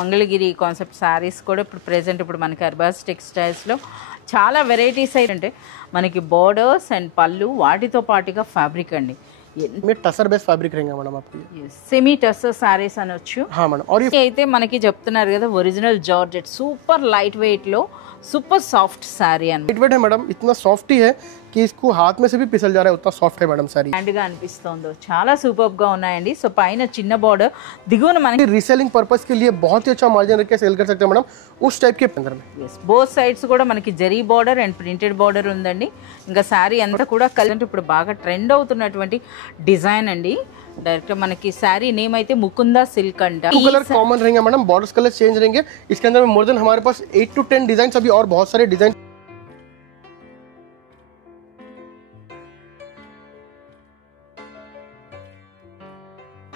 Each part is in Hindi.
మంగళగిరి కాన్సెప్ట్ శారీస్ కూడా ఇప్పుడు ప్రెజెంట్ ఇప్పుడు మనకి అర్బాస్ టెక్స్టైల్స్లో చాలా వెరైటీస్ అయితే మనకి బోర్డర్స్ అండ్ పళ్ళు వాటితో పాటుగా ఫ్యాబ్రిక్ అండి टसर बेस फैब्रिक रहेगा मैडम आपको సెమీ టసర్ సారీస్ అనొచ్చు. हाँ मैडम और ये అయితే మనకి చెప్తున్నారు కదా original georgette super light weight లో సూపర్ సాఫ్ట్ సారీ అని. लाइट वेट है मैडम, इतना सॉफ्ट ही है कि इसको हाथ में से भी पिसल जा रहा है, उतना सॉफ्ट है मैडम सारी. హ్యాండ్ గా అనిపిస్తుందో చాలా సూపర్ గా ఉన్నాయండి. సో పైన చిన్న బోర్డర్ దిగువన మనకి రీसेलिंग पर्पस के लिए बहुत ही अच्छा मार्जिन रख के सेल कर सकते हैं मैडम उस टाइप के अंदर में. బోత్ సైడ్స్ కూడా మనకి zari border and printed border ఉందండి. ఇంకా సారీ అంతా కూడా కలర్ ఇప్పుడు బాగా ట్రెండ్ అవుతున్నటువంటి డిజైన్ అండి. డైరెక్ట్ మనకి సారీ నేమ్ అయితే ముకుందా సిల్క్ అంట. टू कलर कॉमन रहेंगे मैडम, बॉर्डर्स कलर चेंज रहेंगे. इसके अंदर में मोर देन हमारे पास 8 to 10 डिजाइन अभी और बहुत सारे डिजाइन.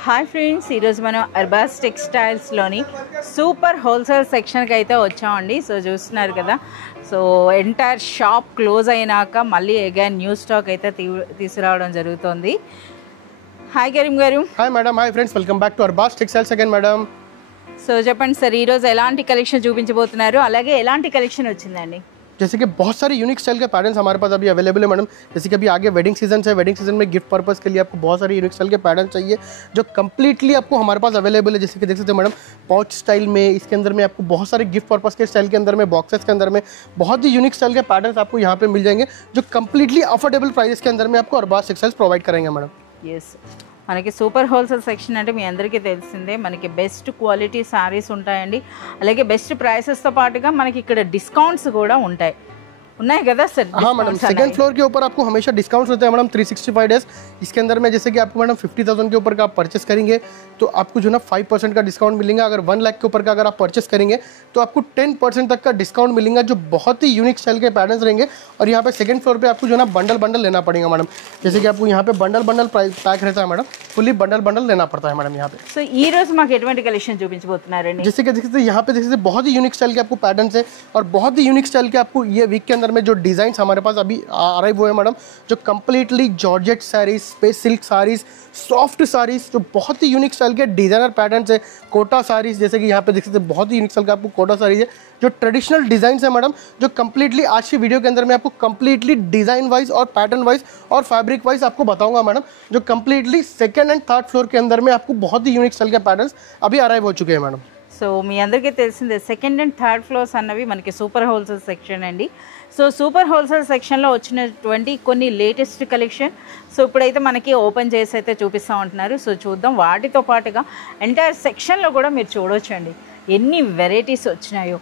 హాయ్ ఫ్రెండ్స్, ఈరోజు మనం అర్బాస్ టెక్స్టైల్స్లోని సూపర్ హోల్సేల్ సెక్షన్కి అయితే వచ్చామండి. సో చూస్తున్నారు కదా, సో ఎంటైర్ షాప్ క్లోజ్ అయినాక మళ్ళీ అగైన్ న్యూ స్టాక్ అయితే తీసుకురావడం జరుగుతుంది. హాయ్ కరీం గారు. Hi madam. Hi friends, welcome back to Arbaz textiles again madam. So చెప్పండి సార్, ఈరోజు ఎలాంటి కలెక్షన్ చూపించబోతున్నారు, అలాగే ఎలాంటి కలెక్షన్ వచ్చిందండి? जैसे कि बहुत सारे यूनिक स्टाइल के पैटर्न्स हमारे पास अभी अवेलेबल है मैडम. जैसे कि अभी आगे वेडिंग सीजन है, वेडिंग सीजन में गिफ्ट पर्पस के लिए आपको बहुत सारे यूनिक स्टाइल के पैटर्न चाहिए जो कंप्लीटली आपको हमारे पास अवेलेबल है. जैसे कि देख सकते हैं मैडम पॉच स्टाइल में, इसके अंदर में आपको बहुत सारे गिफ्ट पर्पस के स्टाइल के अंदर में, बॉक्सेस के अंदर में बहुत ही यूनिक स्टाइल के पैटर्न्स आपको यहाँ पे मिल जाएंगे जो कंप्लीटली अफोर्डेबल प्राइस के अंदर में आपको अरबाज टेक्सटाइल्स प्रोवाइड करेंगे मैडम. ఎస్, మనకి సూపర్ హోల్సేల్ సెక్షన్ అంటే మీ అందరికీ తెలిసిందే. మనకి బెస్ట్ క్వాలిటీ శారీస్ ఉంటాయండి, అలాగే బెస్ట్ ప్రైసెస్తో పాటుగా మనకి ఇక్కడ డిస్కౌంట్స్ కూడా ఉంటాయి. ఉన్నాయి కదా सर? हाँ मैडम, सेकंड फ्लोर के ऊपर आपको हमेशा डिस्काउंट्स होते हैं मैडम 365 डेज. इसके अंदर में जैसे कि आपको मैडम 50,000 के ऊपर का आप परचेस करेंगे तो आपको जो ना 5% का डिस्काउंट मिलेगा. अगर 1 लाख के ऊपर का अगर आप परचेस करेंगे तो आपको 10% तक का डिस्काउंट मिलेगा जो बहुत ही यूनिक स्टाइल के पैटर्न्स रहेंगे. और यहाँ पे सेकंड फ्लोर पे आपको जो ना बंडल लेना पड़ेगा मैडम. जैसे कि आपको यहाँ पे बंडल पैक रहता है मैडम, फुली बंडल लेना पड़ता है मैडम यहाँ पे. సో ఈ రోజు మాకు ఎటువంటి కలెక్షన్ చూపించబోతున్నారండి? जैसे कि देखते यहाँ पे देखते बहुत ही यूनिक स्टाइल के आपको पैटर्न्स है और बहुत ही यूनिक स्टाइल के आपको ये वीक के अंदर में जो डिजाइन हमारे पास अभी अराइव हुए हैं मैडम, जो completely georgette saris, space silk saris, soft saris, जो बहुत ही यूनिक स्टाइल के डिजाइनर पैटर्न्स है. कोटा साड़ीज जैसे कि यहाँ पे देख सकते हैं बहुत ही यूनिक स्टाइल का आपको कोटा साड़ीज है जो ट्रेडिशनल डिजाइन है मैडम, जो कंप्लीटली आज की वीडियो के अंदर में आपको कंप्लीटली डिजाइन वाइज और पैटर्न वाइज और फैब्रिक वाइज आपको बताऊंगा मैडम, जो completely second and third floor के अंदर में आपको बहुत ही यूनिक स्टाइल के पैटर्न्स अभी अराइव हो चुके हैं मैडम. సో మీ అందరికీ తెలిసిందే సెకండ్ అండ్ థర్డ్ ఫ్లోర్స్ అన్నవి మనకి సూపర్ హోల్సేల్ సెక్షన్ అండి. సో సూపర్ హోల్సేల్ సెక్షన్లో వచ్చినటువంటి కొన్ని లేటెస్ట్ కలెక్షన్ సో ఇప్పుడైతే మనకి ఓపెన్ చేసి అయితే చూపిస్తూ ఉంటున్నారు. సో చూద్దాం. వాటితో పాటుగా ఎంటైర్ సెక్షన్లో కూడా మీరు చూడొచ్చండి ఎన్ని వెరైటీస్ వచ్చినాయో.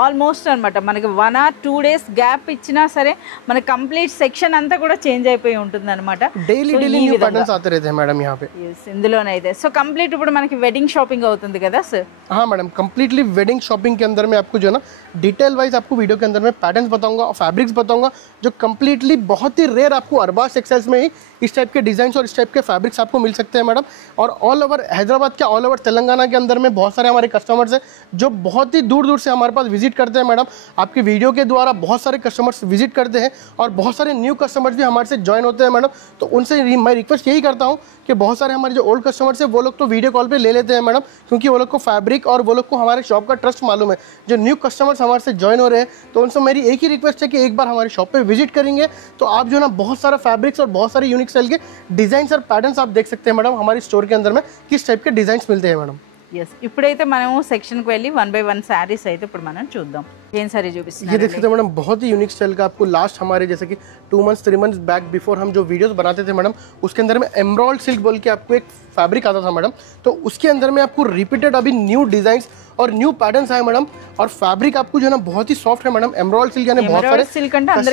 ఆల్మోస్ట్ అనమాట మనకి 1 or 2 days గ్యాప్ ఇచ్చినా సరే మన కంప్లీట్ సెక్షన్ అంతా కూడా చేంజ్ అయిపోయి ఉంటుంది అనమాట. डेली न्यू पैटर्न्स आते रहते हैं मैडम यहाँ पे. ఇందులోనే అయితే సో కంప్లీట్ ఇప్పుడు మనకి వెడ్డింగ్ షాపింగ్ అవుతుంది కదా సార్? हाँ मैडम, कंप्लीटली वेडिंग शॉपिंग के अंदर में आपको जो है ना डिटेल वाइज आपको वीडियो के अंदर में पैटर्न्स बताऊंगा और फैब्रिक्स बताऊंगा जो कंप्लीटली बहुत ही रेयर आपको अरबाज टेक्सटाइल्स में ही इस टाइप के डिजाइन और इस टाइप के फैब्रिक्स आपको मिल सकते हैं मैडम. और ऑल ओवर हैदराबाद के, ऑल ओवर तेलंगाना के अंदर में बहुत सारे हमारे कस्टमर्स हैं जो बहुत ही दूर से हमारे पास विजिट करते हैं मैडम. आपकी वीडियो के द्वारा बहुत सारे कस्टमर्स विजिट करते हैं और बहुत सारे न्यू कस्टमर्स भी हमारे से ज्वाइन होते हैं मैडम. तो उनसे मैं रिक्वेस्ट यही करता हूँ कि बहुत सारे हमारे जो ओल्ड कस्टमर्स हैं वो लोग तो वीडियो कॉल पे ले लेते हैं मैडम, क्योंकि वो लोग को फैब्रिक और वो लोग को हमारे शॉप का ट्रस्ट मालूम है. जो न्यू कस्टमर्स हमारे से ज्वाइन हो रहे हैं तो उनसे मेरी एक ही रिक्वेस्ट है कि एक बार हमारे शॉप पे विजिट करेंगे तो आप जो ना बहुत सारा फैब्रिक्स और बहुत सारे यूनिक स्टाइल के डिजाइन और पैटर्न्स आप देख सकते हैं मैडम हमारी स्टोर के अंदर में किस टाइप के डिजाइन मिलते हैं मैडम. ఎస్, ఇప్పుడైతే మనము సెక్షన్కి వెళ్ళి 1 by 1 శారీస్ అయితే ఇప్పుడు మనం చూద్దాం. ఏం సారీ చూపిస్తున్నారు? ये देख सकते हैं मैडम बहुत ही यूनिक स्टाइल का आपको लास्ट हमारे जैसे कि 2 months 3 months बैक बिफोर हम जो वीडियोस बनाते थे मैडम उसके अंदर में एमराल्ड सिल्क बोल के आपको एक फैब्रिक आता था मैडम. तो उसके अंदर में आपको रिपीटेड अभी न्यू डिजाइन और न्यू पैटर्न्स आए मैडम. और फैब्रिक आपको जो है ना बहुत ही सॉफ्ट है मैडम. एमराल्ड सिल्क यानी बहुत सारे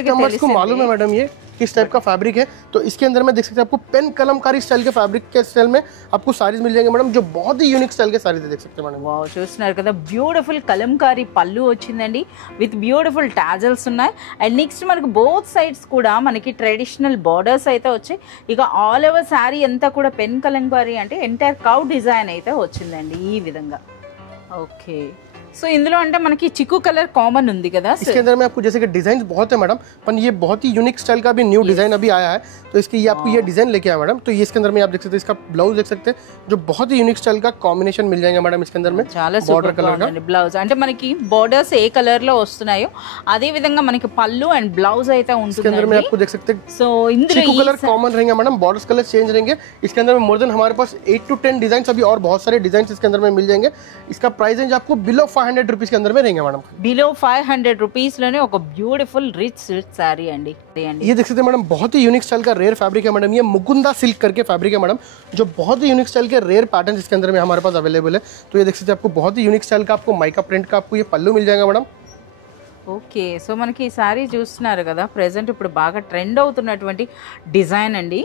कस्टमर्स को मालूम है मैडम ये किस टाइप का फैब्रिक है. तो इसके अंदर में देख सकते हैं आपको पेन कलमकारी स्टाइल के फैब्रिक के स्टाइल में आपको साड़ीज मिल जाएंगे मैडम, जो बहुत ही यूनिक स्टाइल के साड़ीज देख सकते हैं मैडम. వావ్, చూస్తున్నారు కదా బ్యూటిఫుల్ కలంకారీ పళ్ళు వచ్చిందండి విత్ బ్యూటిఫుల్ టాజల్స్ ఉన్నాయి. అండ్ నెక్స్ట్ మనకు బోత్ సైడ్స్ కూడా మనకి ట్రెడిషనల్ బార్డర్స్ అయితే వచ్చాయి. ఇక ఆల్ ఓవర్ శారీ అంతా కూడా పెన్ కలంకారీ అంటే ఎంటైర్ కౌ డిజైన్ అయితే వచ్చిందండి ఈ విధంగా. ఓకే, సో ఇందులో అంటే మనకి చిక్కు కలర్ కామన్ ఉంది కదా इसके अंदर में आपको जैसे कि डिजाइन बहुत है मैडम, पर ये बहुत ही यूनिक स्टाइल का भी न्यू डिजाइन अभी आया है, तो इसकी ये आपको ये डिजाइन लेके आया मैडम। तो ये इसके अंदर में आप देख सकते हैं, इसका ब्लाउज देख सकते हैं, जो बहुत ही यूनिक स्टाइल का कॉम्बिनेशन मिल जाएगा मैडम इसके अंदर में। చాలా बॉर्डर సూపర్ గా ఉందండి బ్లౌజ్ అంటే మనకి బోర్డర్స్ ఏ కలర్ లో వస్తున్నాయో అదే విధంగా మనకి పళ్ళు అండ్ బ్లౌజ్ అయితే इसके अंदर में ఉంటుంది आपको देख सकते हैं సో ఇందులో चीकू कलर कॉमन रहेंगे मैडम, बॉर्डर्स कलर चेंज रहेंगे। इसके अंदर में मोर देन हमारे पास 8 to 10 डिजाइन अभी और बहुत सारे डिजाइन इसके अंदर में मिल जाएंगे। इसका प्राइस रेंज आपको बिलो 500 रुपीज के अंदर में रहेंगे मैडम। బిలో 500 రూపీస్ లోనే ఒక బ్యూటిఫుల్ రిచ్ సిల్క్ సారీ అండి ये देख सकते हैं मैडम, बहुत ही यूनिक स्टाइल का रेयर फैब्रिक है मैडम। ये मुकुंदा सिल्क करके फैब्रिक है मैडम, जो बहुत ही यूनिक स्टाइल के रेयर पैटर्न इसके अंदर में हमारे पास अवेलेबल है। तो ये देख सकते हैं आपको बहुत ही यूनिक स्टाइल का आपको माइका प्रिंट का आपको ये पल्लू मिल जाएगा मैडम। ఓకే సో మనకి ఈ సారీ చూస్తున్నారు కదా ప్రెసెంట్ ఇప్పుడు బాగా ట్రెండ్ అవుతున్నటువంటి డిజైన్ అండి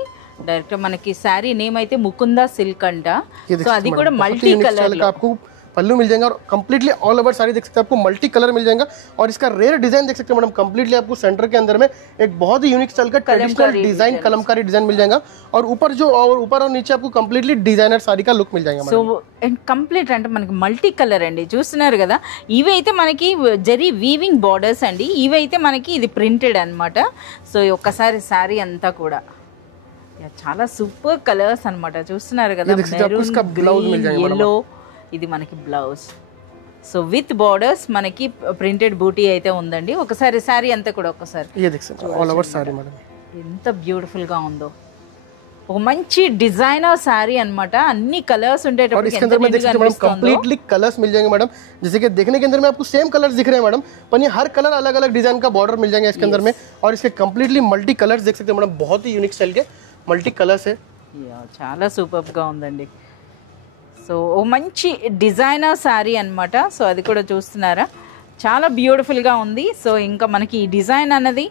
డైరెక్ట్ మనకి సారీ నేమ్ అయితే ముకుందా సిల్క్ అంట ये देख సో सकते అది हैं కూడా मैडम, बहुत ही మల్టీ यूनिक కలర్ स्टाइल का आपको पल्लू मिल जाएगा और कंप्लीटली ऑल ओवर साड़ी देख सकते हैं आपको मल्टी कलर मिल जाएगा। और इसका रेयर डिजाइन देख सकते हैं मैडम, कंप्लीटली आपको सेंटर के अंदर में एक बहुत ही यूनिक स्टाइल का ट्रेडिशनल डिजाइन कलमकारी डिजाइन मिल जाएगा। और ऊपर और नीचे आपको कंप्लीटली डिजाइनर साड़ी का लुक मिल जाएगा సో मैडम। అండ్ కంప్లీట్ అంటే మనకి మల్టీ కలర్ అండి చూస్తున్నారు కదా ఇవి అయితే మనకి జరీ వీవింగ్ బార్డర్స్ అండి ఇవి అయితే మనకి ఇది ప్రింటెడ్ అన్నమాట సో ఒక్కసారి సారీ అంతా కూడా చాలా సూపర్ కలర్స్ అన్నమాట చూస్తున్నారు కదా ये देख सकते हैं आपको इसका ब्लाउज मिल जाएगा मैडम। ఎల్లో ఇది మనకి బ్లౌజ్ సో విత్ బార్డర్స్ మనకి ప్రింటెడ్ బూటీ అయితే ఉందండి ఒకసారి సారీ అంతా కూడా ఒకసారి ये देख सकते हैं ऑल ओवर साड़ी मैडम। ఎంత బ్యూటిఫుల్ గా ఉందో ఒక మంచి డిజైనర్ సారీ అన్నమాట అన్ని కలర్స్ और ఉండేటప్పుడు इसके अंदर में देख सकते हैं मैडम, कंप्लीटली कलर्स मिल जाएंगे मैडम। जैसे कि देखने के अंदर में आपको सेम कलर्स दिख रहे हैं मैडम, पर ये हर कलर अलग अलग डिजाइन का बॉर्डर मिल जाएंगे इसके अंदर में। और इसके कंप्लीटली मल्टी कलर्स देख सकते हैं मैडम, बहुत ही यूनिक स्टाइल के मल्टी कलर्स है। చాలా సూపర్ గా ఉందండి సో ఓ మంచి డిజైనర్ శారీ అన్నమాట సో అది కూడా చూస్తున్నారా చాలా బ్యూటిఫుల్గా ఉంది సో ఇంకా మనకి ఈ డిజైన్ అన్నది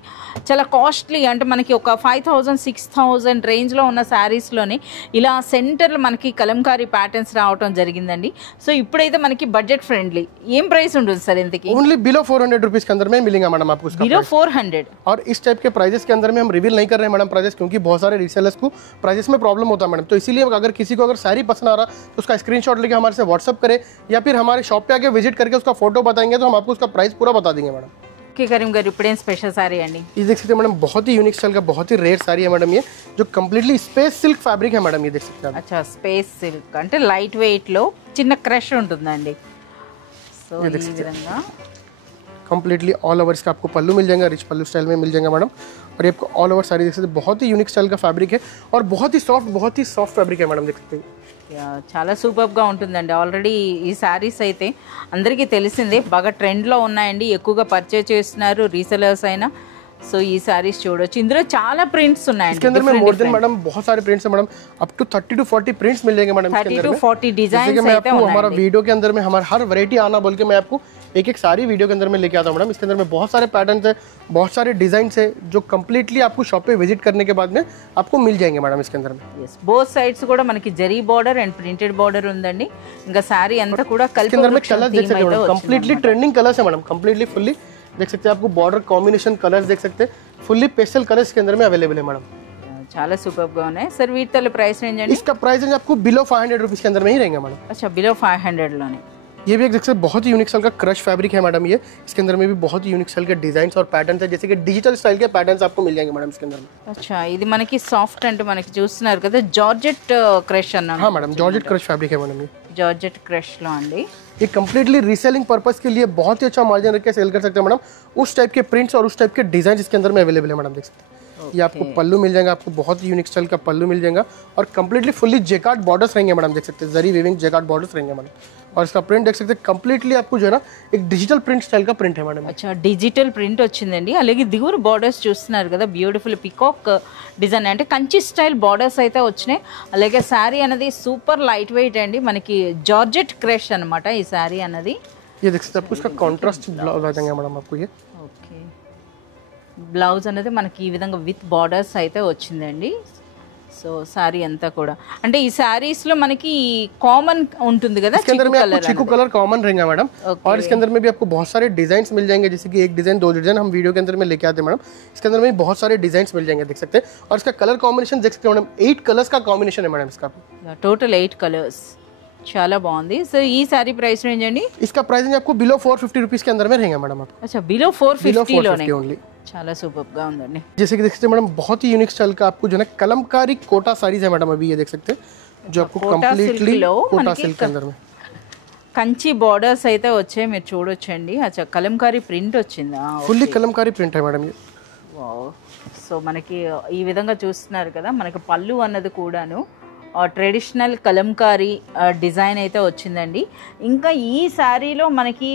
చాలా కాస్ట్లీ అంటే మనకి ఒక 5000 6000 రేంజ్లో ఉన్న శారీస్లోనే ఇలా సెంటర్లో మనకి కలంకారీ ప్యాటర్న్స్ రావటం జరిగిందండి సో ఇప్పుడైతే మనకి బడ్జెట్ ఫ్రెండ్లీ ఏం ప్రైస్ ఉంటుంది సార్ ఇంతకి ओनली बिलो 400 रुपीज के अंदर में मिलेगा मैडम आपको इसका బిలో price। 400 और इस टाइप के प्राइजेस के अंदर में हम रिवील नहीं कर रहे हैं मैडम प्राइजेस, क्योंकि बहुत सारे रीसेलर्स को प्राइजेस में प्रॉब्लम होता है मैडम। तो इसीलिए अगर किसी को अगर साड़ी पसंद आ रहा तो उसका स्क्रीनशॉट लेके हमारे से व्हाट्सअप करे या फिर हमारे शॉप पे आके विजिट करके उसका फोटो बताएंगे तो हम आपको उसका प्राइस पूरा बता देंगे मैडम। ఓకే కరీం గారు ఇప్పుడేం స్పెషల్ సారీ అండి ये देख सकते हैं मैडम, बहुत ही यूनिक स्टाइल का बहुत ही रेयर साड़ी है मैडम, ये जो कम्प्लीटली स्पेस सिल्क फैब्रिक है मैडम। ये देख सकते हैं आप। అచ్చా స్పేస్ సిల్క్ అంటే లైట్ వెయిట్లో చిన్న క్రష్ ఉంటుందండి సో ఈ విధంగా कंप्लीटली ऑल ओवर इसका आपको पल्लू मिल जाएगा, रिच पल्लू स्टाइल में मिल जाएगा मैडम। और ये आपको ऑल ओवर साड़ी देख सकते हैं, बहुत ही यूनिक स्टाइल का फैब्रिक है और बहुत ही सॉफ्ट फैब्रिक है मैडम, देख सकते हैं। చాలా సూపర్గా ఉంటుందండి ఆల్రెడీ ఈ శారీస్ అయితే అందరికీ తెలిసిందే బాగా ట్రెండ్లో ఉన్నాయండి ఎక్కువగా పర్చేజ్ చేస్తున్నారు రీసెలర్స్ అయినా సో ఈ శారీస్ చూడొచ్చు ఇందులో చాలా ప్రింట్స్ इसके ఉన్నాయండి अंदर में मोर देन मैडम बहुत सारे प्रिंट्स है madam, up to 30 to 40 prints मिल जाएंगे मैडम इसके 30 अंदर to में। 40 जैसे कि डिजाइन मैं అయితే आपको हमारा ఉన్నాయండి वीडियो के अंदर में हमारा हर वैरायटी आना बोल के मैं आपको एक एक सारी वीडियो के अंदर में लेके आता हूँ मैडम। इसके अंदर में बहुत सारे पैटर्न्स है, बहुत सारे डिजाइन है, जो कंप्लीटली आपको शॉप पे विजिट करने के बाद में आपको मिल जाएंगे मैडम इसके अंदर में। ఎస్ బోత్ సైడ్స్ కూడా మనకి zari border and printed border ఉందండి ఇంకా శారీ అంతా కూడా इसके अंदर में कलर देख सकते हैं मैडम, कंप्लीटली ट्रेंडिंग कलर्स है मैडम, कंप्लीटली फुल्ली देख सकते हैं आपको बॉर्डर कॉम्बिनेशन कलर्स देख सकते हैं, फुल्ली पेस्टल कलर्स के अंदर में अवेलेबल है मैडम। చాలా సూపర్గా ఉన్నాయి సార్ వీటి ప్రైస్ రేంజ్ అండి इसका प्राइस रेंज आपको बिलो 500 रुपीज के अंदर में ही रहेगा मैडम। అచ్చా బిలో 500 లోనే ये भी एक देख सकते हैं, बहुत ही यूनिक स्टाइल का क्रश फैब्रिक है मैडम। ये इसके अंदर में भी बहुत ही यूनिक स्टाइल के डिजाइन और पैटर्न है, जैसे कि डिजिटल स्टाइल के पैटर्न आपको मिल जाएंगे मैडम इसके अंदर में। అచ్చా ఇది మనకి సాఫ్ట్ అంటే మనకి చూస్తున్నారు కదా జార్జెట్ క్రష్ అన్నాను हाँ मैडम, जॉर्जेट क्रश फैब्रिक है मैडम ये। జార్జెట్ క్రష్ లో అండి ये कंप्लीटली रीसेलिंग पर्पस के लिए बहुत ही अच्छा मार्जिन रख के सेल कर सकते हैं मैडम। उस टाइप के प्रिंट्स और उस टाइप के डिजाइन इसके अंदर में अवेलेबल है मैडम, देख सकते हैं। ये आपको पल्लू मिल जाएगा, आपको बहुत ही यूनिक स्टाइल का पल्लू मिल जाएगा और कंप्लीटली फुल्ली जेकार्ड बॉर्डर्स रहेंगे मैडम, देख सकते हैं। जरी वीविंग जेकार्ड बॉर्डर्स रहेंगे मैडम। और इसका प्रिंट देख सकते हैं, कंप्लीटली आपको जो है ना एक डिजिटल प्रिंट स्टाइल का प्रिंट है मैडम। అచ్చా డిజిటల్ ప్రింట్ వచ్చిందండి అలాగే దిగురు బార్డర్స్ చూస్తున్నారు కదా బ్యూటిఫుల్ పికాక్ డిజైన్ అంటే కంచి స్టైల్ బార్డర్స్ అయితే వచ్చినాయి అలాగే శారీ అనేది సూపర్ లైట్ వెయిట్ అండి మనకి జార్జెట్ క్రష్ అన్నమాట ఈ శారీ అన్నది ये देख सकते हैं, आपको इसका कॉन्ट्रास्ट ब्लाउज आ जाएंगे मैडम आपको ये। ఓకే బ్లౌజ్ అనేది మనకి ఈ విధంగా విత్ బార్డర్స్ అయితే వచ్చిందండి సో సారీ అంతా కూడా అంటే ఈ సారీస్ లో మనకి కామన్ ఉంటుంది కదా इसके अंदर में आपको चीकू कलर कॉमन रहेगा मैडम। और इसके अंदर में भी आपको बहुत सारे डिजाइन मिल जाएंगे, जैसे कि एक डिजाइन 2 डिजाइन हम वीडियो के अंदर में लेके आते हैं मैडम। इसके अंदर में बहुत सारे डिजाइन मिल जाएंगे, देख सकते हैं। और इसका कलर कॉम्बिनेशन देख सकते हैं मैडम, 8 कलर्स का कॉम्बिनेशन है मैडम इसका। टोटल 8 कलर्स చాలా బాగుంది. సో ఈ సారీ ప్రైస్ రేంజ్ అండి? इसका प्राइस रेंज आपको बिलो 450 रुपीस के अंदर में रहेगा मैडम आपको। अच्छा, बिलो 450 लोने ओनली। చాలా సూపర్ గా ఉందండి. जैसे कि देख सकते हैं मैडम बहुत ही यूनिक स्टाइल का आपको जो है कलमकारी कोटा साड़ीज है मैडम, अभी ये देख सकते हैं जो आपको कंप्लीटली कोटा सिल्क के अंदर में కంచి బోర్డర్స్ అయితే వచ్చాయి, మీరు చూడొచ్చండి. అచ్చా, కలంకారీ ప్రింట్ వచ్చిందా? ఫుల్లీ కలంకారీ ప్రింట్ है मैडम ये। వావ్. సో మనకి ఈ విధంగా చూస్తున్నారు కదా, మనకి పళ్ళు అన్నది కూడాను ట్రెడిషనల్ కలంకారీ డిజైన్ అయితే వచ్చిందండి. ఇంకా ఈ శారీలో మనకి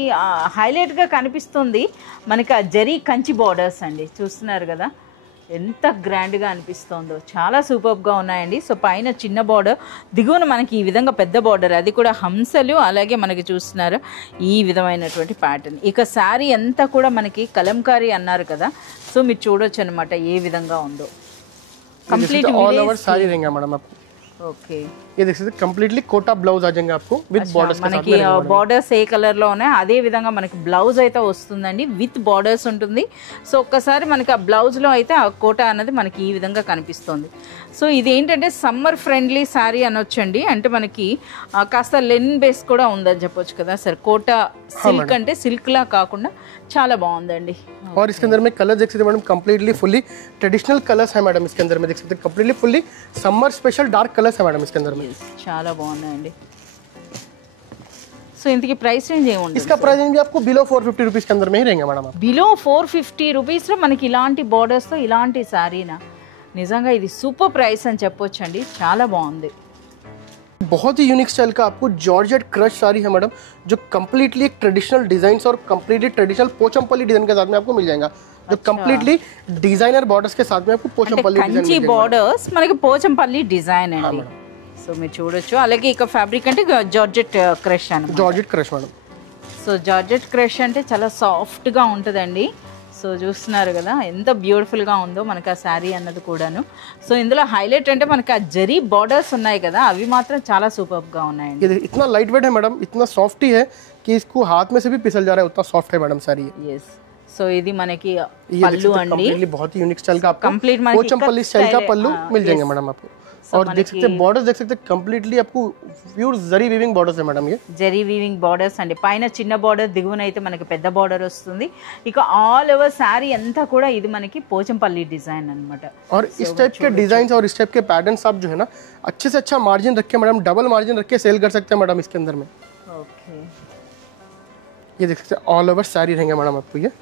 హైలైట్గా కనిపిస్తుంది మనకి ఆ జరీ కంచి బార్డర్స్ అండి. చూస్తున్నారు కదా ఎంత గ్రాండ్గా అనిపిస్తుందో, చాలా సూపర్గా ఉన్నాయండి. సో పైన చిన్న బార్డర్, దిగువన మనకి ఈ విధంగా పెద్ద బార్డర్, అది కూడా హంసలు, అలాగే మనకి చూస్తున్నారు ఈ విధమైనటువంటి ప్యాటర్న్. ఇక శారీ అంతా కూడా మనకి కలంకారీ అన్నారు కదా, సో మీరు చూడొచ్చు అనమాట ఏ విధంగా ఉందో. కంప్లీట్ ऑल ओवर साड़ी रहेगा मैडम आपको। ఓకే, ये देख सकते हैं कंप्लीटली कोटा ब्लाउज आ जाएंगे आपको विद बॉर्डर्स के साथ మనకి బార్డర్స్ ఏ కలర్ లో ఉన్నాయి అదే విధంగా మనకి బ్లౌజ్ అయితే వస్తుందండి, విత్ బార్డర్స్ ఉంటుంది. సో ఒక్కసారి మనకి ఆ బ్లౌజ్ లో అయితే ఆ కోటా అన్నది మనకి ఈ విధంగా కనిపిస్తుంది. సో ఇది ఏంటంటే సమ్మర్ ఫ్రెండ్లీ శారీ అనొచ్చండి. అంటే మనకి కాస్త లెనిన్ బేస్ కూడా ఉందని చెప్పొచ్చు కదా సార్. కోటా సిల్క్ అంటే సిల్క్ లా కాకుండా చాలా బాగుందండి. और इसके अंदर में कलर देख सकते हैं madam completely fully traditional colours है मैडम इसके अंदर में देख सकते हैं completely fully summer special dark colours है मैडम इसके अंदर में। చాలా బాగున్నాయండి. సో ఇంతకీ ప్రైస్ రేంజ్ ఏముంది? इसका प्राइस रेंज भी आपको बिलो 450 रुपीस के अंदर में ही रहेगा मैडम। బిలో 450 రూపీస్ లో మనకి ఇలాంటి బార్డర్స్ తో ఇలాంటి శారీనా, నిజంగా ఇది సూపర్ ప్రైస్ అని చెప్పొచ్చండి. చాలా బాగుంది. बहुत ही यूनिक स्टाइल का आपको जॉर्जेट क्रश साड़ी है मैडम, जो कंप्लीटली एक ट्रेडिशनल डिजाइन और कंप्लीटली ट्रेडिशनल पोचमपल्ली डिजाइन के साथ में आपको मिल जाएगा, जो कंप्लीटली डिजाइनर बॉर्डर्स के साथ में आपको पोचमपल्ली डिजाइन కంచి బార్డర్స్ మనకి పోచంపల్లి డిజైన్ అండి. సో మీరు చూడొచ్చు. అలాగే ఇక ఫ్యాబ్రిక్ అంటే జార్జెట్ క్రష్ అన్నమాట. Georgette crush madam. So georgette crush అంటే చాలా సాఫ్ట్గా ఉంటుందండి. సో చూస్తున్నారు కదా ఎంత బ్యూటిఫుల్గా ఉందో మనకి ఆ శారీ అన్నది కూడాను. సో ఇందులో హైలైట్ అంటే మనకి ఆ జరీ బార్డర్స్ ఉన్నాయి కదా, అవి మాత్రం చాలా సూపర్గా ఉన్నాయండి. ये इतना लाइट वेट है मैडम, इतना सॉफ्ट ही है कि इसको हाथ में से भी पिसल जा रहा है, उतना सॉफ्ट है मैडम साड़ी। ఎస్. సో ఇది మనకి పళ్ళు అండి. कंप्लीटली बहुत ही यूनिक स्टाइल का आपको कंप्लीट మనకి पोचमपल्ली स्टाइल का पल्लू मिल जाएंगे मैडम आपको। और देख सकते हैं बॉर्डर्स देख सकते हैं कंप्लीटली आपको प्योर जरी वीविंग बॉर्डर्स है मैडम ये। జరీ వీవింగ్ బార్డర్స్ అండి. పైన చిన్న బార్డర్, దిగువన అయితే మనకి పెద్ద బార్డర్ వస్తుంది. ఇక ఆల్ ఓవర్ శారీ అంతా కూడా ఇది మనకి పోచంపల్లి డిజైన్ అన్నమాట. और इस टाइप के डिजाइन और इस टाइप के पैटर्न्स आप जो है ना अच्छे से अच्छा मार्जिन रख के मैडम, डबल मार्जिन रख के सेल कर सकते हैं मैडम इसके अंदर में। ఓకే, ये देख सकते हैं ऑल ओवर साड़ी रहेंगे मैडम आपको ये।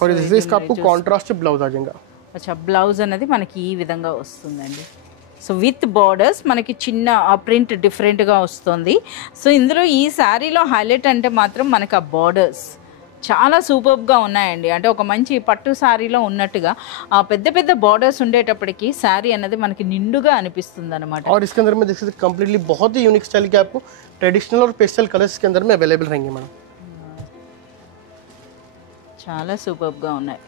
और ये देखिए इसका आपको कॉन्ट्रास्ट ब्लाउज आ जाएगा। అచ్చా, బ్లౌజ్ అనేది మనకి ఈ విధంగా వస్తుందండి. సో విత్ బార్డర్స్ మనకి చిన్న ఆ ప్రింట్ డిఫరెంట్గా వస్తుంది. సో ఇందులో ఈ శారీలో హైలైట్ అంటే మాత్రం మనకి ఆ బార్డర్స్ చాలా సూపర్గా ఉన్నాయండి. అంటే ఒక మంచి పట్టు శారీలో ఉన్నట్టుగా ఆ పెద్ద పెద్ద బార్డర్స్ ఉండేటప్పటికి శారీ అనేది మనకి నిండుగా అనిపిస్తుంది అనమాట. और इसके अंदर में देख सकते हैं कंप्लीटली बहुत ही यूनिक स्टाइल के आपको ट्रेडिशनल और पेस्टल कलर्स के अंदर में अवेलेबल रहेंगे मैडम। చాలా సూపర్గా ఉన్నాయి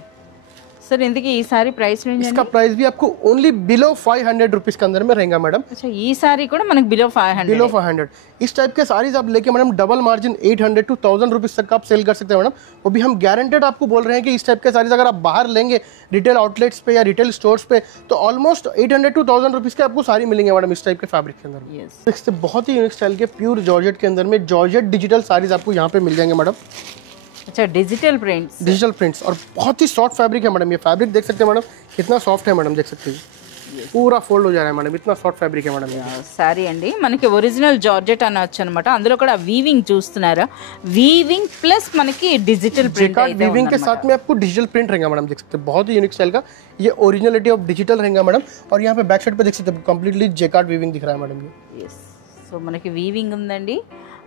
సార్. ఇందుకే ఈ సారీ ప్రైస్ రేంజ్? इसका प्राइस भी आपको ओनली बिलो 500 रुपीस के अंदर में रहेगा मैडम। अच्छा, ఈ సారీ కూడా మనకి బిలో 500? बिलो 500। इस टाइप के साड़ीज आप लेके madam double margin 800 to 1000 rupees तक आप सेल कर सकते हैं मैडम। वो भी हम गारंटेड आपको बोल रहे हैं कि इस टाइप के साड़ीज अगर आप बाहर लेंगे रिटेल आउटलेट्स पे या रिटेल स्टोर्स पे तो ऑलमोस्ट 800 to 1000 रुपीस के आपको साड़ी मिलेंगे मैडम इस टाइप के फैब्रिक के अंदर। yes. बहुत ही यूनिक स्टाइल के प्योर जॉर्जेट के अंदर में जॉर्जेट डिजिटल साड़ीज आपको यहाँ पे मिल जाएंगे मैडम। अच्छा, डिजिटल प्रिंट्स? डिजिटल प्रिंट्स और बहुत ही सॉफ्ट फैब्रिक है मैडम। ये फैब्रिक देख सकते हैं मैडम कितना सॉफ्ट है मैडम, देख सकते हैं पूरा फोल्ड हो जा रहा है मैडम, इतना सॉफ्ट फैब्रिक है मैडम। సారీ అండి మనకి ఒరిజినల్ జార్జెట్ అనొచ్చు అనమాట. అందులో కూడా వీవింగ్ చూస్తున్నారా, వీవింగ్ ప్లస్ మనకి డిజిటల్ ప్రింట్ అయితే वीविंग के साथ में आपको डिजिटल प्रिंट रहेगा मैडम, देख सकते हैं बहुत ही यूनिक स्टाइल का ये ओरिजिनलिटी ऑफ डिजिटल रहेगा मैडम। और यहाँ पे बैक साइड पे देख सकते हैं कंप्लीटली जेकार्ड वीविंग दिख रहा है मैडम ये। ఎస్. సో మనకి వీవింగ్ ఉందండి,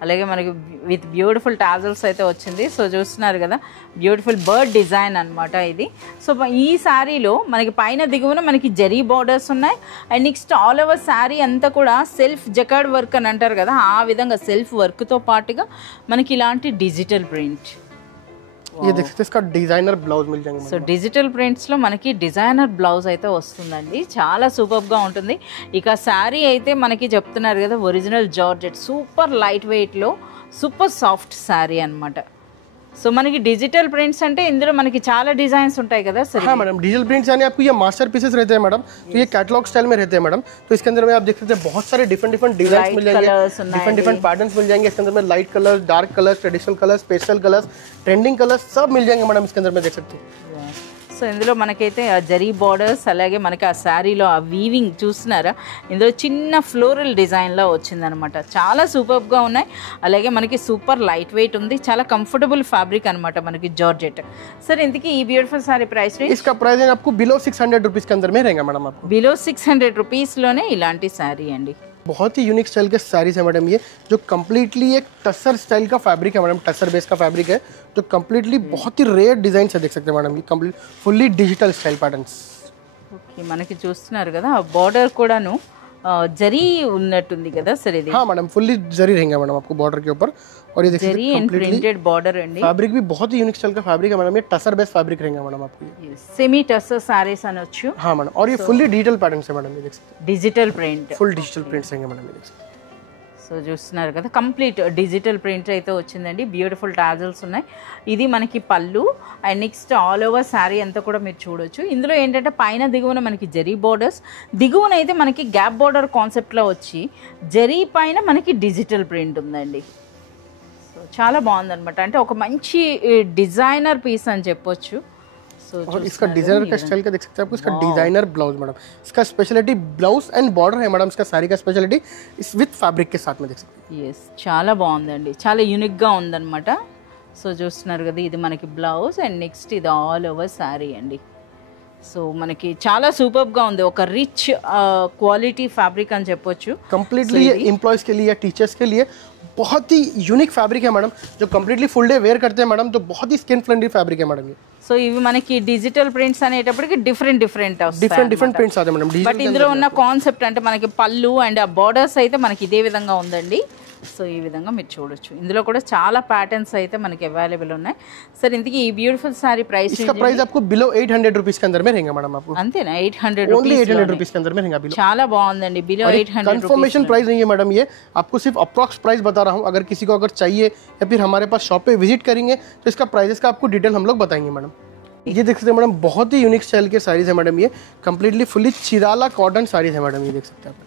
అలాగే మనకి విత్ బ్యూటిఫుల్ టాజల్స్ అయితే వచ్చింది. సో చూస్తున్నారు కదా బ్యూటిఫుల్ బర్డ్ డిజైన్ అనమాట ఇది. సో ఈ శారీలో మనకి పైన దిగువన మనకి జరీ బార్డర్స్ ఉన్నాయి. And next all over sari అంతా కూడా సెల్ఫ్ జకార్డ్ వర్క్ అని అంటారు కదా, ఆ విధంగా సెల్ఫ్ వర్క్తో పాటుగా మనకి ఇలాంటి డిజిటల్ ప్రింట్. ये देख सकते हैं इसका डिजाइनर ब्लाउज मिल जाएंगे। సో డిజిటల్ ప్రింట్స్లో మనకి డిజైనర్ బ్లౌజ్ అయితే వస్తుందండి, చాలా సూపర్గా ఉంటుంది. ఇక శారీ అయితే మనకి చెప్తున్నారు కదా ఒరిజినల్ జార్జెట్, సూపర్ లైట్ వెయిట్లో సూపర్ సాఫ్ట్ శారీ అనమాట. సో మనకి డిజిటల్ ప్రింట్స్ అంటే ఇందులో మనకి చాలా డిజైన్స్ ఉంటాయి కదా सर? हाँ मैडम, डिजिटल प्रिंट्स यानी आपको ये मास्टर पीसेस रहते हैं मैडम, तो ये कैटलॉग स्टाइल में रहते हैं मैडम। तो इसके अंदर में आप देख सकते हैं बहुत सारे डिफरेंट डिजाइन मिल जाएंगे, डिफरेंट पैटर्न्स मिल जाएंगे। इसके अंदर में light colours, dark colours, traditional colours, pastel colours, trending colours सब मिल जाएंगे मैडम इसके अंदर में, देख सकते हैं। సో ఇందులో మనకైతే ఆ జరీ బార్డర్స్ అలాగే మనకి ఆ శారీలో ఆ వీవింగ్ చూస్తున్నారా, ఇందులో చిన్న ఫ్లోరల్ డిజైన్లో వచ్చిందనమాట. చాలా సూపర్గా ఉన్నాయి. అలాగే మనకి సూపర్ లైట్ వెయిట్ ఉంది, చాలా కంఫర్టబుల్ ఫ్యాబ్రిక్ అనమాట మనకి జార్జెట్. సరే ఇంతకీ ఈ బ్యూటిఫుల్ సారీ ప్రైస్ రేంజ్? इसका प्राइस है आपको बिलो 600 रुपीस के अंदर में रहेगा मैडम। आपको బిలో 600 రూపీస్లోనే ఇలాంటి శారీ అండి. बहुत ही यूनिक स्टाइल के साड़ीज है मैडम, ये जो कम्प्लीटली एक टसर स्टाइल का फैब्रिक है मैडम, टसर बेस का फैब्रिक है जो कम्प्लीटली बहुत ही रेयर डिजाइन है, देख सकते हैं मैडम। ये complete fully digital style patterns. Okay, మనకి చూస్తున్నారు కదా ఆ బార్డర్ కూడాను జరీ ఉన్నట్టుంది కదా सर ఇది? हाँ मैडम, फुल्ली जरी रहेंगे मैडम आपको बॉर्डर के ऊपर। और ये देखिए జరీ అండ్ ప్రింటెడ్ బార్డర్ అండి. फैब्रिक भी बहुत ही यूनिक स्टाइल का फैब्रिक है मैडम, ये टसर बेस फैब्रिक रहेगा मैडम आपको ये। సెమీ టసర్ సారీస్ అనొచ్చు. हाँ मैडम, और ये फुल्ली डिजिटल पैटर्न है मैडम, ये देख सकते हैं, digital print. Full digital prints रहेंगे मैडम, ये देख सकते हैं। సో చూస్తున్నారు కదా కంప్లీట్ డిజిటల్ ప్రింట్ అయితే వచ్చిందండి. బ్యూటిఫుల్ టాజల్స్ ఉన్నాయి. ఇది మనకి పళ్ళు and next all over sari అంతా కూడా మీరు చూడొచ్చు. ఇందులో ఏంటంటే పైన దిగువన మనకి జరీ బోర్డర్స్, దిగువన అయితే మనకి గ్యాప్ బోర్డర్ కాన్సెప్ట్లో వచ్చి జరీ పైన మనకి డిజిటల్ ప్రింట్ ఉందండి. సో చాలా బాగుందనమాట, అంటే ఒక మంచి డిజైనర్ పీస్ అని చెప్పొచ్చు. और इसका डिजाइनर का स्टाइल का देख सकते हैं आपको, इसका डिजाइनर ब्लाउज मैडम, इसका स्पेशलिटी ब्लाउज एंड बॉर्डर है मैडम, इसका साड़ी का स्पेशलिटी इस विद फैब्रिक के साथ में देख सकते हैं। ఎస్, చాలా బాగుందండి, చాలా యూనిక్గా ఉందన్నమాట. సో చూస్తున్నారు కదా ఇది మనకి బ్లౌజ్ అండ్ నెక్స్ట్ ఇది ఆల్ ఓవర్ శారీ అండి. సో మనకి చాలా సూపర్గా ఉంది, ఒక రిచ్ క్వాలిటీ ఫ్యాబ్రిక్ అని చెప్పొచ్చు. कंप्लीटली ये एम्प्लॉयज के लिए या टीचर्स के लिए बहुत ही यूनिक फैब्रिक है मैडम, जो कंप्लीटली फुल डे वेयर करते हैं मैडम, तो बहुत ही स्किन फ्रेंडली फैब्रिक है मैडम ये। సో ఇవి మనకి డిజిటల్ ప్రింట్స్ అనేటప్పటికి డిఫరెంట్ डिफरेंट प्रिंट्स आते हैं मैडम। బట్ ఇందులో ఉన్న కాన్సెప్ట్ అంటే మనకి పళ్ళు అండ్ ఆ బార్డర్స్ అయితే మనకి ఇదే విధంగా ఉందండి. సో ఈ విధంగా మీరు చూడొచ్చు. ఇందులో కూడా చాలా ప్యాటర్న్స్ అయితే మనకి అవైలబుల్ ఉన్నాయి. సరే ఇంతకీ ఈ బ్యూటిఫుల్ సారీ ప్రైస్? इसका प्राइस आपको बिलो 800 रुपीस के अंदर में रहेगा मैडम आपको। అంతేనా? 800 ओनली 800 रुपीस के अंदर में रहेगा बिलो। చాలా బాగుందండి. బిలో 800 कंफर्मेशन प्राइस नहीं है मैडम, ये आपको सिर्फ अप्रॉक्स प्राइस बता रहा हूँ। अगर किसी को अगर चाहिए या फिर हमारे पास शॉप पे विजिट करेंगे तो इसका प्राइसेस का आपको डिटेल हम लोग बताएंगे मैडम। ये देख सकते हैं मैडम, बहुत ही यूनिक स्टाइल के साड़ीज है मैडम, ये completely fully Chirala cotton saris है मैडम, ये देख सकते हैं आप।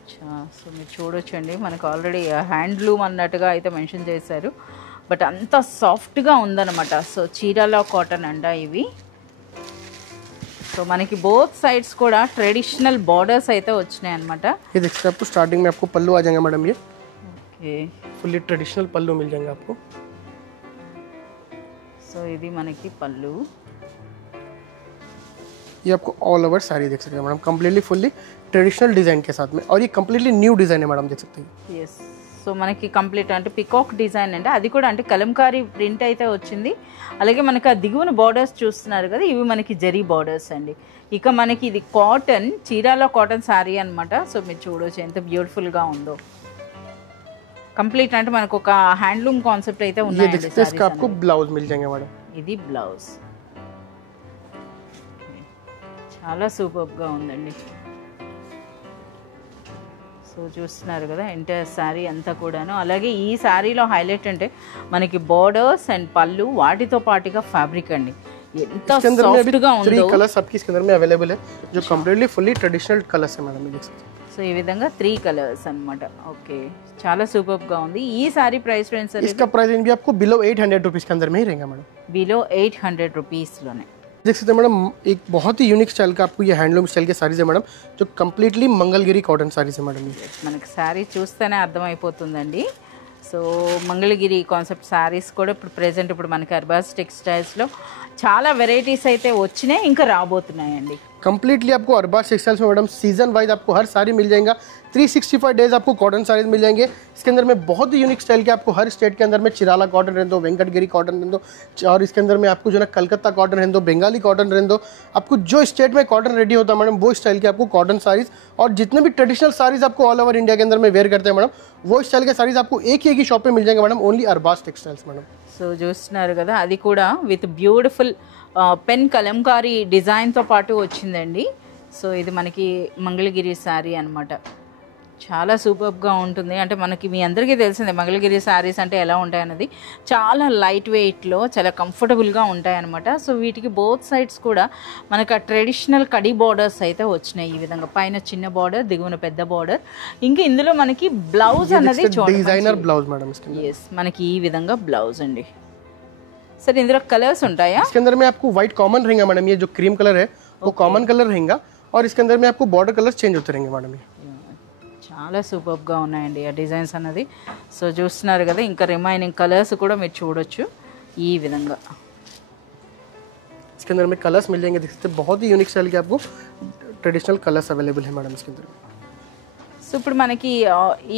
సో మీరు చూడొచ్చండి, మనకు ఆల్రెడీ హ్యాండ్లూమ్ అన్నట్టుగా అయితే మెన్షన్ చేశారు, బట్ అంత సాఫ్ట్గా ఉందన్నమాట. సో చీరాల కాటన్ అంట ఇవి. సో మనకి బోత్ సైడ్స్ కూడా ట్రెడిషనల్ బార్డర్స్ అయితే వచ్చినాయి అనమాట. ये देख सकते हैं आपको स्टार्टिंग में आपको पल्लू आ जाएगा मैडम, ये ఓకే फुल्ली ट्रेडिशनल पल्लू मिल जाएंगे आपको। సో ఇది మనకి పళ్ళు. ये आपको ऑल ओवर साड़ी देख सकते हैं madam, completely fully traditional design के साथ में, और ये कंप्लीटली न्यू डिजाइन है मैडम, देख सकते हैं। ఎస్, సో మనకి కంప్లీట్ అంటే పికాక్ డిజైన్ అంటే అది కూడా అంటే కలంకారీ ప్రింట్ అయితే వచ్చింది. అలాగే మనకి ఆ దిగువన బార్డర్స్ చూస్తున్నారు కదా, ఇవి మనకి జరీ బార్డర్స్ అండి. ఇక మనకి ఇది కాటన్, చీరాల కాటన్ శారీ అనమాట. సో మీరు చూడవచ్చు ఎంత బ్యూటిఫుల్గా ఉందో. కంప్లీట్ అంటే మనకు ఒక హ్యాండ్లూమ్ కాన్సెప్ట్ అయితే ये देख सकते हैं, इसका आपको ब्लाउज मिल जाएंगे मैडम। ఇది బ్లౌజ్. చాలా సూపర్గా ఉందండి. సో చూస్తున్నారు కదా ఎంటైర్ శారీ అంతా కూడాను. అలాగే ఈ శారీలో హైలైట్ అంటే మనకి బార్డర్స్ అండ్ పళ్ళు వాటితో పాటుగా ఫ్యాబ్రిక్ అండి, ఎంత సాఫ్ట్గా ఉందో. 3 कलर्स आपकी इसके अंदर में अवेलेबल है, जो कंप्लीटली फुल्ली ट्रेडिशनल कलर्स है मैडम, ये देख सकते हैं। సో ఈ విధంగా 3 కలర్స్ అన్నమాట. ఓకే, చాలా సూపర్గా ఉంది. ఈ శారీ ప్రైస్ రేంజ్ సార్? इसका प्राइस भी आपको बिलो 800 रुपीस के अंदर में ही रहेगा मैडम, బిలో 800 రూపీస్లోనే. देख सकते हैं मैडम। एक बहुत ही यूनिक स्टाइल का आपको ये हैंडलूम स्टाइल के साड़ीज है मैडम, जो कंप्लीटली मंगलगिरी कॉटन साड़ीज है मैडम। మనకి శారీ చూస్తేనే అర్థమైపోతుందండి. సో మంగళగిరి కాన్సెప్ట్ శారీస్ కూడా ఇప్పుడు ప్రెజెంట్ ఇప్పుడు మనకి అర్బాస్ టెక్స్టైల్స్లో చాలా వెరైటీస్ అయితే వచ్చినాయి, ఇంకా రాబోతున్నాయండి. कंप्लीटली आपको अरबाज टेक्सटाइल्स में मैडम सीजन वाइज आपको हर साड़ी मिल जाएगा। 365 डेज आपको कॉटन साड़ीज मिल जाएंगे। इसके अंदर में बहुत ही यूनिक स्टाइल के आपको हर स्टेट के अंदर में चिराला कॉटन रहने दो, वेंकटगिरी कॉटन रहने दो, और इसके अंदर में आपको जो है कलकत्ता कॉटन रहने दो, बंगाली कॉटन रहने दो। आपको जो स्टेट में कॉटन रेडी होता है मैडम, वो स्टाइल के आपको कॉटन साड़ीज, और जितने भी ट्रेडिशनल साड़ीज आपको ऑल ओवर इंडिया के अंदर में वेयर करते हैं मैडम, वो स्टाइल के साड़ीज आपको एक ही शॉप पे मिल जाएंगे madam, only Arbaz textiles madam. So చూస్తున్నారు కదా, అది కూడా విత్ బ్యూటిఫుల్ పెన్ కలంకారీ డిజైన్తో పాటు వచ్చిందండి. సో ఇది మనకి మంగళగిరి శారీ అనమాట. చాలా సూపర్గా ఉంటుంది. అంటే మనకి మీ అందరికీ తెలిసిందే మంగళగిరి శారీస్ అంటే ఎలా ఉంటాయన్నది. చాలా లైట్ వెయిట్లో చాలా కంఫర్టబుల్గా ఉంటాయన్నమాట. సో వీటికి బోత్ సైడ్స్ కూడా మనకు ఆ ట్రెడిషనల్ కడి బార్డర్స్ అయితే వచ్చినాయి. ఈ విధంగా పైన చిన్న బార్డర్, దిగువన పెద్ద బార్డర్. ఇంకా ఇందులో మనకి బ్లౌజ్ అన్నది డిజైనర్ బ్లౌజ్ మేడం. ఎస్, మనకి ఈ విధంగా బ్లౌజ్ అండి. सर इंदर कलर्स ఉంటాయా? इसके अंदर में आपको व्हाइट कॉमन रहेगा मैडम, ये जो क्रीम कलर है वो कॉमन कलर रहेगा और इसके अंदर में आपको बॉर्डर कलर्स चेंज होते रहेंगे मैडम. చాలా సూపర్గా ఉన్నాయండి ఆ డిజైన్స్ అన్నది. సో చూస్తున్నారు కదా, ఇంకా రిమైనింగ్ కలర్స్ కూడా మీరు చూడొచ్చు ఈ విధంగా. इसके अंदर में कलर्स मिल जाएंगे, देख सकते हैं बहुत ही यूनिक स्टाइल के आपको ट्रेडिशनल कलर्स अवेलेबल है मैडम इसके अंदर. సో ఇప్పుడు మనకి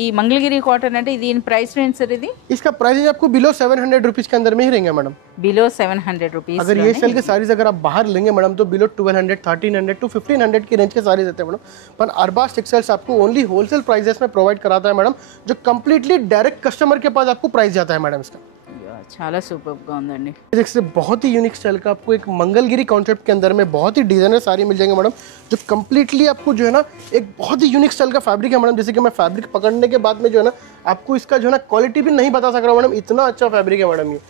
ఈ మంగళగిరి కాటన్ అంటే దీని ప్రైస్ రేంజ్ సార్ ఇది? इसका प्राइस आपको बिलो 700 रुपीज के अंदर में ही रहेंगे मैडम. Below 700 rupees. अगर ये स्टाइल के साड़ीज अगर आप बाहर लेंगे मैडम तो बिलो 1200, 1300 टू 1500 की रेंज के साड़ीज रहते हैं मैडम. पर अरबाज टेक्सटाइल्स आपको ओनली होलसेल प्राइसेस में प्रोवाइड कराता है मैडम, जो कम्प्लीटली डायरेक्ट कस्टमर के पास आपको प्राइस जाता है मैडम इसका. చాలా సూపర్గా ఉందండి. देखिए बहुत ही यूनिक स्टाइल का आपको एक मंगलगिरी कॉन्सेप्ट के अंदर में बहुत ही डिजाइनर साड़ी मिल जाएंगे मैडम, जो कम्प्लीटली आपको जो है ना एक बहुत ही यूनिक स्टाइल का फैब्रिक है मैडम. जैसे कि मैं फैब्रिक पकड़ने के बाद में जो है ना आपको इसका जो है ना क्वालिटी भी नहीं बता सक रहा मैडम, इतना अच्छा फैब्रिक है मैडम ये.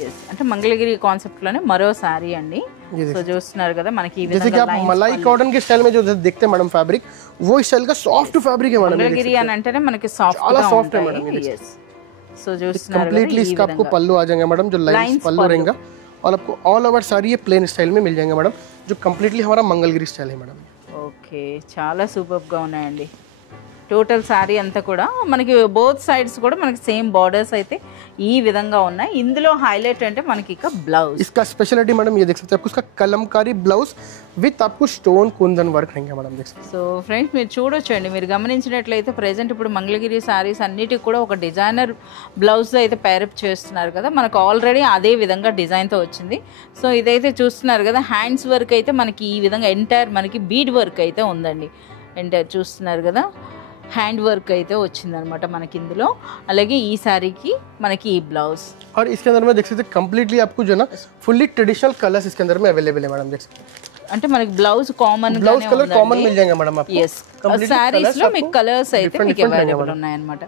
yes అంటే మంగళగిరి కాన్సెప్ట్ లోనే మరో సారీ అండి. సో చూస్తున్నారు కదా మనకి ఈ जैसे कि आप मलाई कॉटन के स्टाइल में जो देखते हैं मैडम फैब्रिक, वो स्टाइल का सॉफ्ट फैब्रिक है मैडम. మంగళగిరి అని అంటేనే మనకి సాఫ్ట్ గా ఉంటుంది. yes సో చూస్తున్నారు కదా, कंप्लीटली इसका आपको पल्लू आ जाएंगे मैडम, जो लाइंस पल्लू रहेगा और आपको ऑल ओवर सारी ये प्लेन स्टाइल में मिल जाएंगे मैडम, जो कंप्लीटली हमारा मंगलगिरी स्टाइल है मैडम. ఓకే, చాలా సూపర్గా ఉన్నాయండి. టోటల్ శారీ అంతా కూడా మనకి బోత్ సైడ్స్ కూడా మనకి సేమ్ బార్డర్స్ అయితే ఈ విధంగా ఉన్నాయి. ఇందులో హైలైట్ అంటే మనకి ఇక బ్లౌజ్. इसका स्पेशलिटी मैडम ये देख सकते हैं आपको, इसका कलमकारी ब्लाउज विथ आपको स्टोन कुंदन वर्क रहेंगे मैडम, देख सकते हैं. సో ఫ్రెండ్స్ మీరు చూడొచ్చండి, మీరు గమనించినట్లయితే ప్రెజెంట్ ఇప్పుడు మంగళగిరి శారీస్ అన్నిటికి కూడా ఒక డిజైనర్ బ్లౌజ్ అయితే పేరప్ చేస్తున్నారు కదా. మనకు ఆల్రెడీ అదే విధంగా డిజైన్తో వచ్చింది. సో ఇదైతే చూస్తున్నారు కదా, హ్యాండ్స్ వర్క్ అయితే మనకి ఈ విధంగా ఎంటైర్ మనకి బీడ్ వర్క్ అయితే ఉందండి. ఎంటైర్ చూస్తున్నారు కదా, హ్యాండ్ వర్క్ అయితే వచ్చిందనమాట మనకి ఇందులో. అలాగే ఈ శారీకి మనకి ఈ బ్లౌజ్ और इसके अंदर में देख सकते हैं कंप्लीटली आपको जो है ना फुल्ली ट्रेडिशनल कलर्स इसके अंदर में अवेलेबल है मैडम, देख सकते हैं. అంటే మనకి blouse common blouse colour common मिल जाएंगे मैडम आपको. yes సారీస్ లో మీకు కలర్స్ అయితే మీకు అవైలబుల్ ఉన్నాయన్నమాట.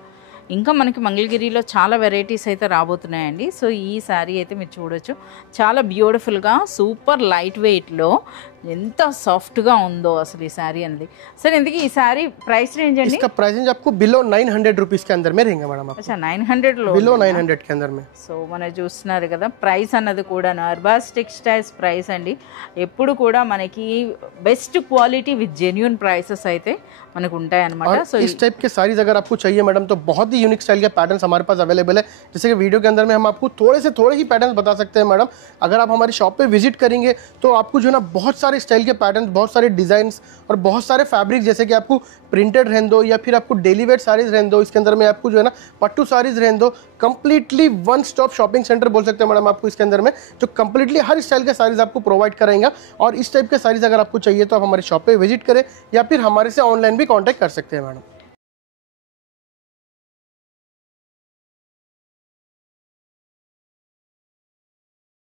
ఇంకా మనకి మంగళగిరిలో చాలా వెరైటీస్ అయితే రాబోతున్నాయండి. సో ఈ శారీ అయితే మీరు చూడొచ్చు, చాలా బ్యూటిఫుల్గా సూపర్ లైట్ వెయిట్లో ఎంత సాఫ్ట్గా ఉందో అసలు ఈ శారీ అనేది. సరే ఇందుకు ఈ శారీ ప్రైస్ రేంజ్ అండి? इसका प्राइस रेंज आपको बिलो 900 रुपीज के अंदर में रहेंगे मैडम. अच्छा 900 లో बिलो 900 के अंदर में. సో మనం చూస్తున్నారు కదా, ప్రైస్ అన్నది కూడా అర్బాజ్ టెక్స్టైల్స్ ప్రైస్ అండి. ఎప్పుడు కూడా మనకి best quality with genuine prices అయితే మనకు ఉంటాయి అన్నమాట. సో इस टाइप के साड़ीज अगर आपको चाहिए मैडम तो बहुत ही यूनिक स्टाइल के पैटर्न्स हमारे पास अवेलेबल है. जैसे कि वीडियो के अंदर में हम आपको थोड़े से थोड़े ही पैटर्न्स बता सकते हैं मैडम. अगर आप हमारी शॉप पे विजिट करेंगे तो आपको जो है ना बहुत सारे स्टाइल के पैटर्न्स, बहुत सारे डिजाइन्स और बहुत सारे फैब्रिक, जैसे कि आपको प्रिंटेड रहने दो या फिर आपको डेली वेयर साड़ीज रहने दो, इसके अंदर में आपको जो है ना पट्टू साड़ीज रहने दो, completely one stop shopping centre बोल सकते हैं मैडम आपको इसके अंदर में, जो कंप्लीटली हर स्टाइल के साड़ीज आपको प्रोवाइड कराएंगे. और इस टाइप के साड़ीज अगर आपको चाहिए तो आप हमारी शॉप पे विजिट करें या फिर हमारे से ऑनलाइन भी कॉन्टैक्ट कर सकते हैं मैडम.